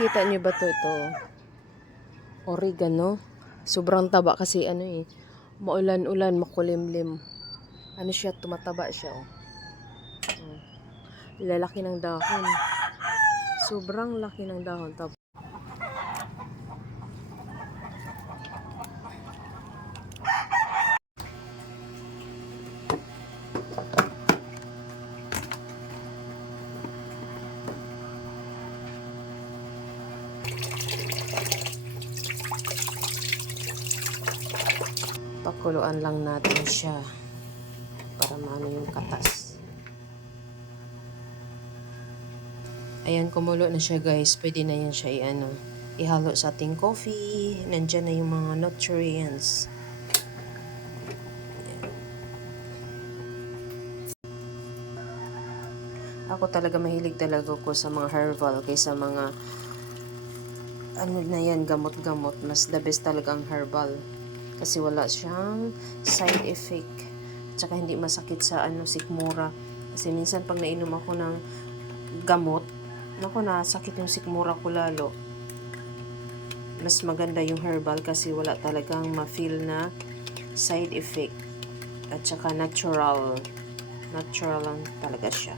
Nakikita niyo ba ito? Oregano. Sobrang taba kasi ano eh. Maulan-ulan, makulimlim. Ano siya, tumataba siya oh. Lalaki ng dahon. Sobrang laki ng dahon. Pakuluan lang natin siya para maano yung katas. Ayan, kumulo na siya guys. Pwede na yan siya ihalo sa ating coffee. Nandyan na yung mga nutrients. Ako talaga mahilig talaga ko sa mga herbal kaysa mga ano na yan, gamot-gamot. Mas the best talaga ang herbal. Kasi wala siyang side effect. Tsaka hindi masakit sa sikmura. Kasi minsan pag nainom ako ng gamot, naku, nasakit yung sikmura ko lalo. Mas maganda yung herbal kasi wala talagang ma-feel na side effect. At saka natural. Natural lang talaga siya.